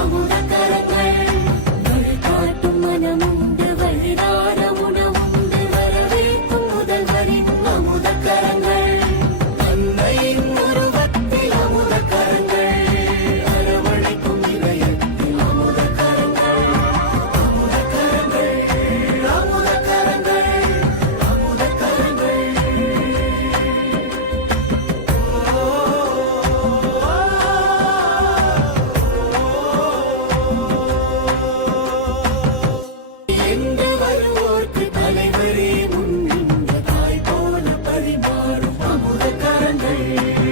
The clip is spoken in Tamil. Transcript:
Yahweh. you.